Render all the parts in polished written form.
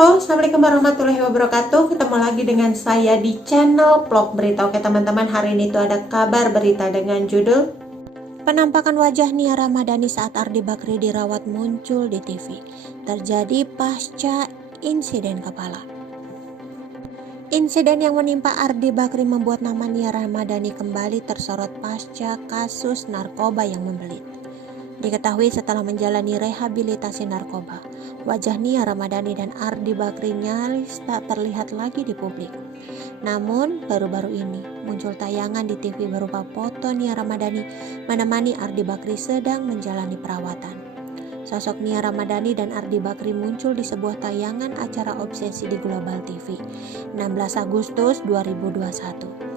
Halo, Assalamualaikum warahmatullahi wabarakatuh. Ketemu lagi dengan saya di channel vlog berita. Oke teman-teman, hari ini tuh ada kabar berita dengan judul penampakan wajah Nia Ramadhani saat Ardi Bakri dirawat muncul di TV. Terjadi pasca insiden kepala. Insiden yang menimpa Ardi Bakri membuat nama Nia Ramadhani kembali tersorot pasca kasus narkoba yang membelit. Diketahui setelah menjalani rehabilitasi narkoba, wajah Nia Ramadhani dan Ardi Bakri nyaris tak terlihat lagi di publik. Namun, baru-baru ini muncul tayangan di TV berupa foto Nia Ramadhani menemani Ardi Bakri sedang menjalani perawatan. Sosok Nia Ramadhani dan Ardi Bakri muncul di sebuah tayangan acara Obsesi di Global TV, 16 Agustus 2021.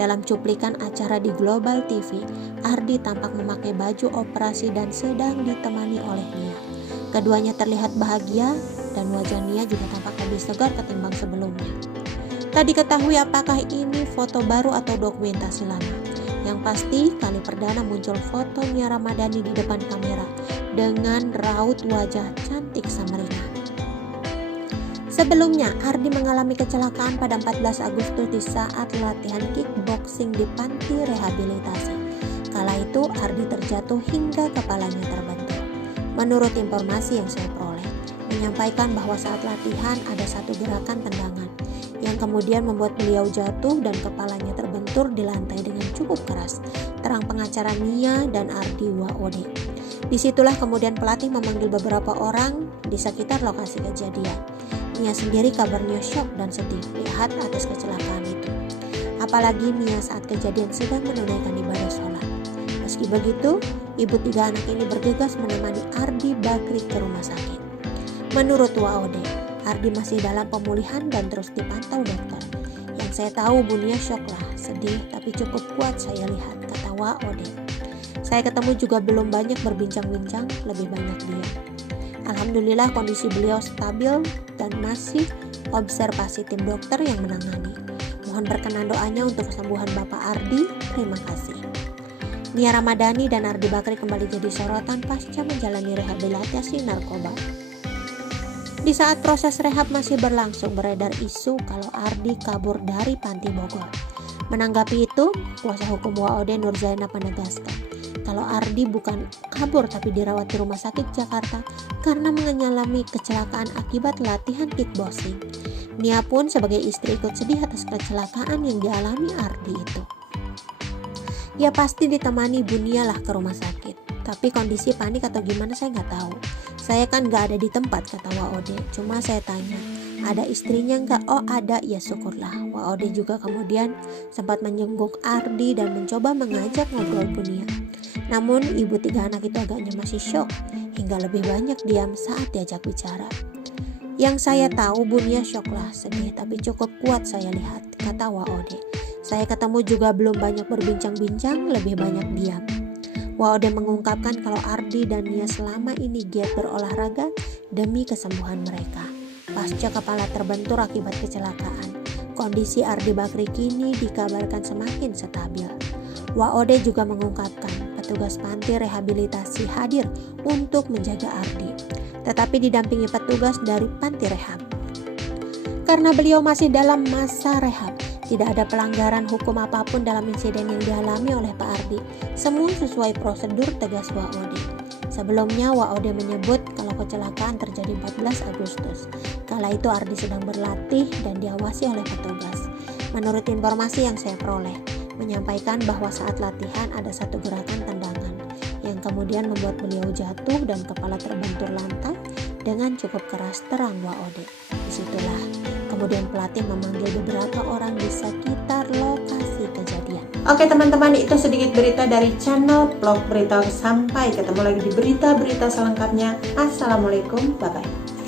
Dalam cuplikan acara di Global TV, Ardi tampak memakai baju operasi dan sedang ditemani oleh Nia. Keduanya terlihat bahagia dan wajah Nia juga tampak lebih segar ketimbang sebelumnya. Tak diketahui apakah ini foto baru atau dokumentasi lama. Yang pasti, kali perdana muncul foto Nia Ramadhani di depan kamera dengan raut wajah cantik sumringah. Sebelumnya, Ardi mengalami kecelakaan pada 14 Agustus di saat latihan kickboxing di panti rehabilitasi. Kala itu, Ardi terjatuh hingga kepalanya terbentur. Menurut informasi yang saya peroleh, menyampaikan bahwa saat latihan ada satu gerakan tendangan yang kemudian membuat beliau jatuh dan kepalanya terbentur di lantai dengan cukup keras. Terang pengacara Nia dan Ardi Waode. Disitulah kemudian pelatih memanggil beberapa orang di sekitar lokasi kejadian. Nia sendiri kabarnya syok dan sedih lihat atas kecelakaan itu. Apalagi Nia saat kejadian sedang menunaikan ibadah sholat. Meski begitu, ibu tiga anak ini bergegas menemani Ardi Bakri ke rumah sakit. Menurut Waode, Ardi masih dalam pemulihan dan terus dipantau dokter. Yang saya tahu Bu Nia syok lah, sedih tapi cukup kuat saya lihat, kata Waode. Saya ketemu juga belum banyak berbincang-bincang, lebih banyak diam. Alhamdulillah kondisi beliau stabil dan masih observasi tim dokter yang menangani. Mohon berkenan doanya untuk kesembuhan Bapak Ardi. Terima kasih. Nia Ramadhani dan Ardi Bakri kembali jadi sorotan pasca menjalani rehabilitasi narkoba. Di saat proses rehab masih berlangsung, beredar isu kalau Ardi kabur dari panti Bogor. Menanggapi itu, kuasa hukum Waode Nur Zainab menegaskan kalau Ardi bukan kabur tapi dirawat di rumah sakit Jakarta karena mengalami kecelakaan akibat latihan kickboxing. Nia pun sebagai istri ikut sedih atas kecelakaan yang dialami Ardi itu. Ya pasti ditemani Bu Nia lah ke rumah sakit. Tapi kondisi panik atau gimana saya nggak tahu. Saya kan nggak ada di tempat, kata Waode. Cuma saya tanya, ada istrinya nggak? Oh ada, ya syukurlah. Waode juga kemudian sempat menjenguk Ardi dan mencoba mengajak ngobrol Bu Nia. Namun ibu tiga anak itu agaknya masih syok hingga lebih banyak diam saat diajak bicara. Yang saya tahu Bu Nia syok lah, sedih tapi cukup kuat saya lihat, kata Waode. Saya ketemu juga belum banyak berbincang-bincang, lebih banyak diam. Waode mengungkapkan kalau Ardi dan Nia selama ini giat berolahraga demi kesembuhan mereka. Pasca kepala terbentur akibat kecelakaan, kondisi Ardi Bakri kini dikabarkan semakin stabil. Waode juga mengungkapkan petugas panti rehabilitasi hadir untuk menjaga Ardi, tetapi didampingi petugas dari panti rehab. Karena beliau masih dalam masa rehab, tidak ada pelanggaran hukum apapun dalam insiden yang dialami oleh Pak Ardi. Semua sesuai prosedur, tegas Waode. Sebelumnya Waode menyebut kalau kecelakaan terjadi 14 Agustus. Kala itu Ardi sedang berlatih dan diawasi oleh petugas. Menurut informasi yang saya peroleh, menyampaikan bahwa saat latihan ada satu gerakan tendangan yang kemudian membuat beliau jatuh dan kepala terbentur lantai dengan cukup keras, terang Waode. Disitulah kemudian pelatih memanggil beberapa orang di sekitar lokasi kejadian. Oke teman-teman, itu sedikit berita dari channel vlog berita. Sampai ketemu lagi di berita-berita selengkapnya. Assalamualaikum, bye-bye.